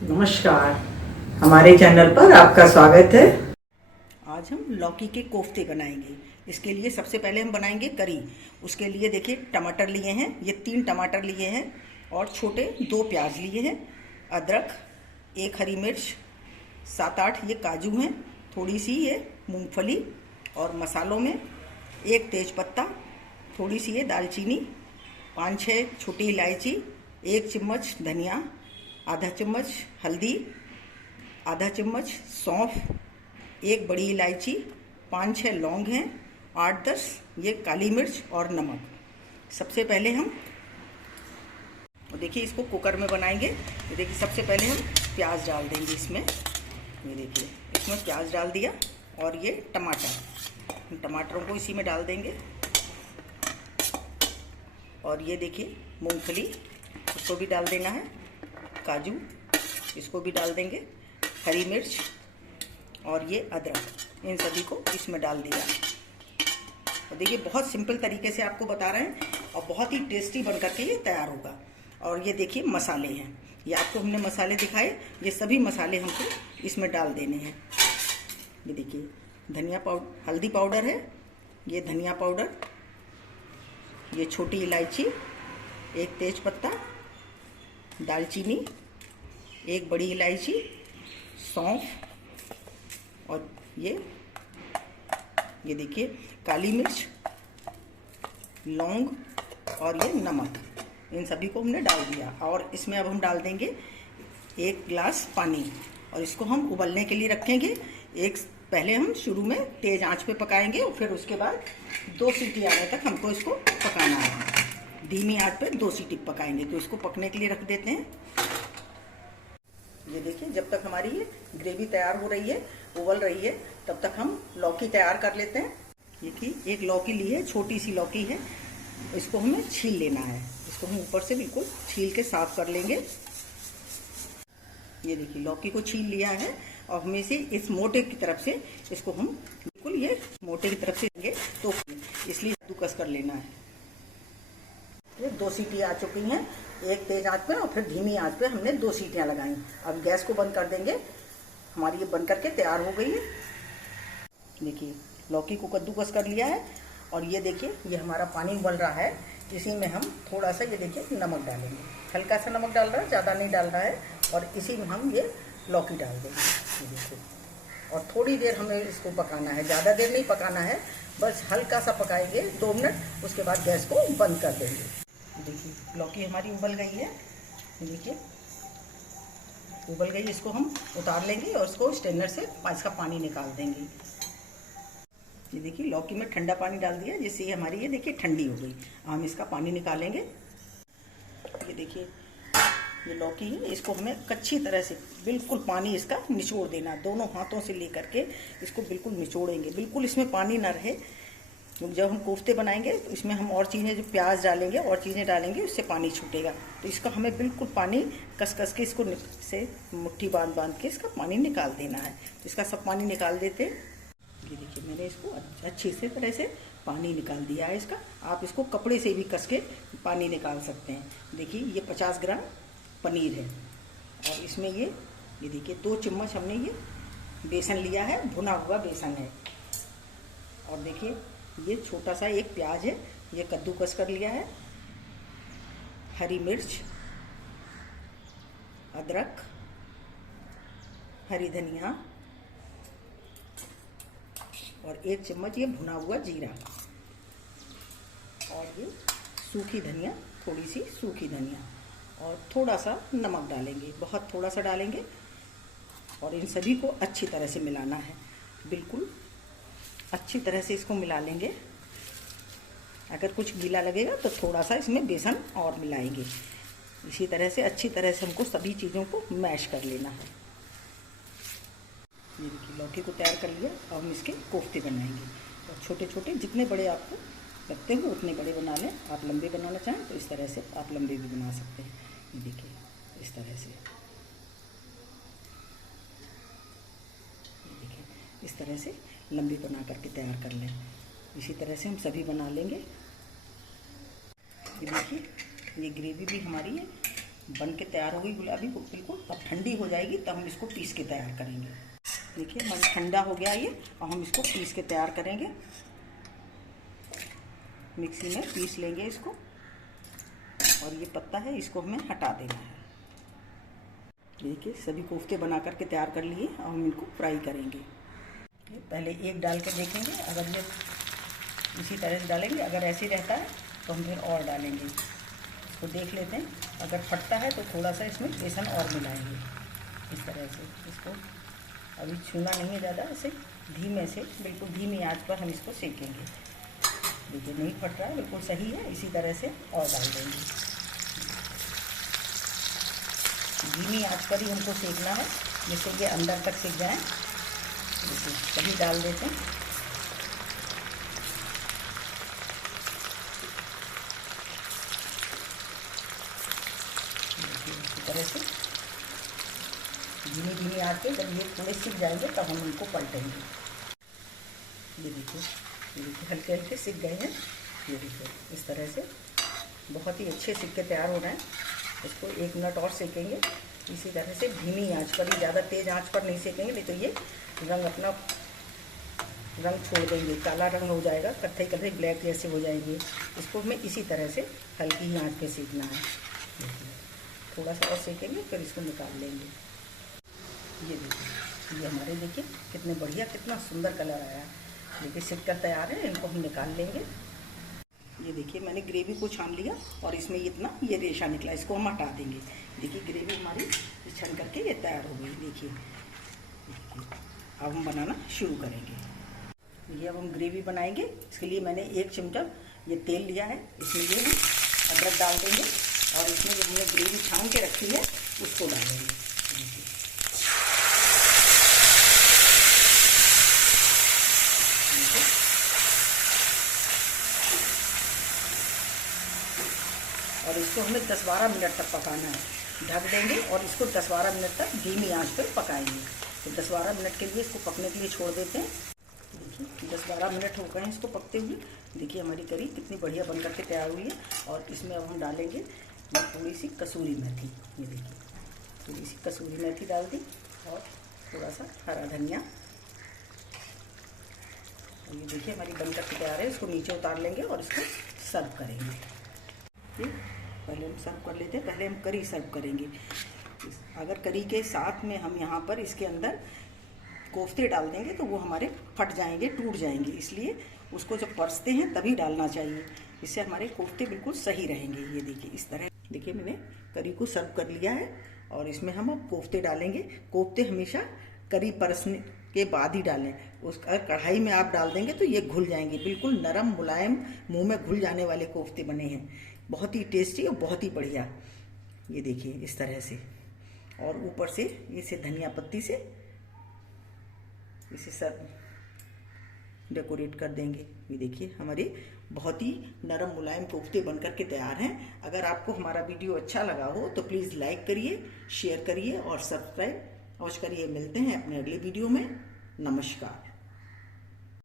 नमस्कार, हमारे चैनल पर आपका स्वागत है। आज हम लौकी के कोफ्ते बनाएंगे। इसके लिए सबसे पहले हम बनाएंगे करी। उसके लिए देखिए टमाटर लिए हैं, ये 3 टमाटर लिए हैं और छोटे 2 प्याज लिए हैं, अदरक, 1 हरी मिर्च, 7-8 ये काजू हैं, थोड़ी सी ये मूंगफली और मसालों में 1 तेज पत्ता, थोड़ी सी ये दालचीनी, 5-6 छोटी इलायची, 1 चम्मच धनिया, आधा चम्मच हल्दी, आधा चम्मच सौंफ, 1 बड़ी इलायची, 5-6 लौंग हैं, 8-10 ये काली मिर्च और नमक। सबसे पहले हम देखिए इसको कुकर में बनाएंगे। ये देखिए सबसे पहले हम प्याज डाल देंगे इसमें। ये देखिए इसमें प्याज डाल दिया और ये टमाटर, टमाटरों को इसी में डाल देंगे। और ये देखिए मूंगफली, उसको भी डाल देना है, काजू इसको भी डाल देंगे, हरी मिर्च और ये अदरक, इन सभी को इसमें डाल दिया। और देखिए बहुत सिंपल तरीके से आपको बता रहे हैं और बहुत ही टेस्टी बन करके ये तैयार होगा। और ये देखिए मसाले हैं, ये आपको हमने मसाले दिखाए, ये सभी मसाले हमको इसमें डाल देने हैं। ये देखिए धनिया पाउडर, हल्दी पाउडर है, ये धनिया पाउडर, ये छोटी इलायची, 1 तेज पत्ता, दालचीनी, 1 बड़ी इलायची, सौंफ और ये देखिए काली मिर्च, लौंग और ये नमक, इन सभी को हमने डाल दिया। और इसमें अब हम डाल देंगे 1 गिलास पानी और इसको हम उबलने के लिए रखेंगे। पहले हम शुरू में तेज़ आंच पे पकाएंगे और फिर उसके बाद 2 सीटी आने तक हमको इसको पकाना है। धीमी आंच पे 2 सीटी पकाएंगे। तो इसको पकने के लिए रख देते हैं। ये देखिए जब तक हमारी ये ग्रेवी तैयार हो रही है, उबल रही है, तब तक हम लौकी तैयार कर लेते हैं। देखिए एक लौकी ली है, छोटी सी लौकी है, इसको हमें छील लेना है। इसको हम ऊपर से बिल्कुल छील के साफ कर लेंगे। ये देखिए लौकी को छील लिया है और हमें से इस मोटे की तरफ से इसको हम बिल्कुल ये मोटे की तरफ से लेंगे, तो इसलिए कद्दूकस कर लेना है। ये 2 सीटी आ चुकी हैं, एक तेज आंच पे और फिर धीमी आंच पे हमने 2 सीटियां लगाई। अब गैस को बंद कर देंगे। हमारी ये बन करके तैयार हो गई है। देखिए लौकी को कद्दूकस कर लिया है और ये देखिए ये हमारा पानी उबल रहा है। इसी में हम थोड़ा सा ये देखिए नमक डालेंगे, हल्का सा नमक डाल रहा है, ज़्यादा नहीं डाल रहा है। और इसी में हम ये लौकी डाल देंगे, ये देखिए। और थोड़ी देर हमें इसको पकाना है, ज़्यादा देर नहीं पकाना है, बस हल्का सा पकाएंगे 2 मिनट, उसके बाद गैस को बंद कर देंगे। देखिए लौकी हमारी उबल गई है, देखिए उबल गई। इसको हम उतार लेंगे और इसको स्ट्रेनर से इसका पानी निकाल देंगे। ये देखिए लौकी में ठंडा पानी डाल दिया, जिससे ये हमारी ये देखिए ठंडी हो गई। हम इसका पानी निकालेंगे। ये देखिए ये लौकी है, इसको हमें अच्छी तरह से बिल्कुल पानी इसका निचोड़ देना, दोनों हाथों से लेकर के इसको बिल्कुल निचोड़ेंगे, बिल्कुल इसमें पानी ना रहे। जब हम कोफ्ते बनाएंगे तो इसमें हम और चीज़ें, जो प्याज डालेंगे और चीज़ें डालेंगे, उससे पानी छूटेगा। तो इसका हमें बिल्कुल पानी कस कस के इसको से मुट्ठी बांध बांध के इसका पानी निकाल देना है। तो इसका सब पानी निकाल देते हैं। ये देखिए मैंने इसको अच्छी से तरह से पानी निकाल दिया है इसका। आप इसको कपड़े से भी कस के पानी निकाल सकते हैं। देखिए ये 50 ग्राम पनीर है और इसमें ये देखिए 2 चम्मच हमने ये बेसन लिया है, भुना हुआ बेसन है। और देखिए ये छोटा सा 1 प्याज है, ये कद्दूकस कर लिया है, हरी मिर्च, अदरक, हरी धनिया और 1 चम्मच ये भुना हुआ जीरा और ये सूखी धनिया, थोड़ी सी सूखी धनिया और थोड़ा सा नमक डालेंगे, बहुत थोड़ा सा डालेंगे। और इन सभी को अच्छी तरह से मिलाना है, बिल्कुल अच्छी तरह से इसको मिला लेंगे। अगर कुछ गीला लगेगा तो थोड़ा सा इसमें बेसन और मिलाएंगे। इसी तरह से अच्छी तरह से हमको सभी चीज़ों को मैश कर लेना है। ये देखिए लौकी को तैयार कर लिया। अब हम इसके कोफ्ते बनाएंगे। और छोटे छोटे जितने बड़े आपको लगते हैं उतने बड़े बना लें। आप लंबे बनाना चाहें तो इस तरह से आप लंबे भी बना सकते हैं। ये देखिए इस तरह से, ये देखिए इस तरह से लंबी बना करके तैयार कर लें। इसी तरह से हम सभी बना लेंगे। ये देखिए ये ग्रेवी भी हमारी है बन के तैयार हो गई गुलाबी बिल्कुल। अब ठंडी हो जाएगी तब हम इसको पीस के तैयार करेंगे। देखिए हमारा ठंडा हो गया ये, और हम इसको पीस के तैयार करेंगे। मिक्सी में पीस लेंगे इसको, और ये पत्ता है इसको हमें हटा देना है। देखिए सभी कोफ्ते बना करके तैयार कर लिए, और हम इनको फ्राई करेंगे। पहले एक डाल के देखेंगे, अगर ये इसी तरह से डालेंगे, अगर ऐसे रहता है तो हम फिर और डालेंगे। इसको देख लेते हैं, अगर फटता है तो थोड़ा सा इसमें बेसन और मिलाएंगे। इस तरह से इसको अभी छूना नहीं है ज़्यादा, ऐसे धीमे से बिल्कुल धीमी आंच पर हम इसको सेकेंगे। देखिए नहीं फट रहा है, बिल्कुल सही है। इसी तरह से और डाल देंगे। धीमी आंच पर ही हमको सेकना है, जिससे ये अंदर तक सिक जाए। देखिए सभी डाल देते हैं। इसी तरह से धीमी धीमी आंच पे जब ये थोड़े सिक जाएंगे तब हम इनको पलटेंगे। ये देखिए हल्के हल्के सिक गए हैं। ये देखिए इस तरह से बहुत ही अच्छे सिक के तैयार हो रहे हैं। इसको 1 मिनट और सेकेंगे इसी तरह से धीमी आंच पर ही, ज़्यादा तेज़ आंच पर नहीं सेकेंगे, नहीं तो ये रंग अपना रंग छोड़ देंगे, काला रंग हो जाएगा, कत्थई कत्थई ब्लैक जैसे हो जाएंगे। इसको हमें इसी तरह से हल्की ही आंच पे सेकना है। थोड़ा सा और सेकेंगे फिर इसको निकाल लेंगे। ये देखिए ये हमारे देखिए कितने बढ़िया, कितना सुंदर कलर आया। देखिए सिक कर तैयार है, इनको हम निकाल लेंगे। ये देखिए मैंने ग्रेवी को छान लिया, और इसमें इतना ये रेशा निकला, इसको हम हटा देंगे। देखिए ग्रेवी हमारी छन करके ये तैयार हो गई। देखिए अब हम बनाना शुरू करेंगे। ये अब हम ग्रेवी बनाएंगे। इसके लिए मैंने 1 चमचा ये तेल लिया है, इसमें ये हम अदरक डाल देंगे, और इसमें जो हमने ग्रेवी छान के रखी है उसको डालेंगे। और इसको हमें 10-12 मिनट तक पकाना है। ढक देंगे और इसको 10-12 मिनट तक धीमी आंच पर पकाएंगे। तो 10-12 मिनट के लिए इसको पकने के लिए छोड़ देते हैं। देखिए 10-12 मिनट हो गए हैं इसको पकते हुए। देखिए हमारी करी कितनी बढ़िया बन करके तैयार हुई है। और इसमें अब हम डालेंगे थोड़ी सी कसूरी मेथी। ये देखिए थोड़ी सी कसूरी मेथी डाल दी, और थोड़ा सा हरा धनिया। ये देखिए हमारी बन करके तैयार है। इसको नीचे उतार लेंगे और इसको सर्व करेंगे। पहले हम सर्व कर लेते हैं, पहले हम करी सर्व करेंगे। अगर करी के साथ में हम यहाँ पर इसके अंदर कोफ्ते डाल देंगे तो वो हमारे फट जाएंगे, टूट जाएंगे, इसलिए उसको जब परसते हैं तभी डालना चाहिए। इससे हमारे कोफ्ते बिल्कुल सही रहेंगे। ये देखिए इस तरह। देखिए मैंने करी को सर्व कर लिया है, और इसमें हम अब कोफ्ते डालेंगे। कोफ्ते हमेशा करी परसने के बाद ही डालें। अगर कढ़ाई में आप डाल देंगे तो ये घुल जाएंगे। बिल्कुल नरम मुलायम, मुंह में घुल जाने वाले कोफ्ते बने हैं। बहुत ही टेस्टी और बहुत ही बढ़िया। ये देखिए इस तरह से, और ऊपर से इसे धनिया पत्ती से इसे सब डेकोरेट कर देंगे। ये देखिए हमारे बहुत ही नरम मुलायम कोफ्ते बनकर के तैयार हैं। अगर आपको हमारा वीडियो अच्छा लगा हो तो प्लीज़ लाइक करिए, शेयर करिए और सब्सक्राइब अवश्य करिए। मिलते हैं अपने अगले वीडियो में। नमस्कार।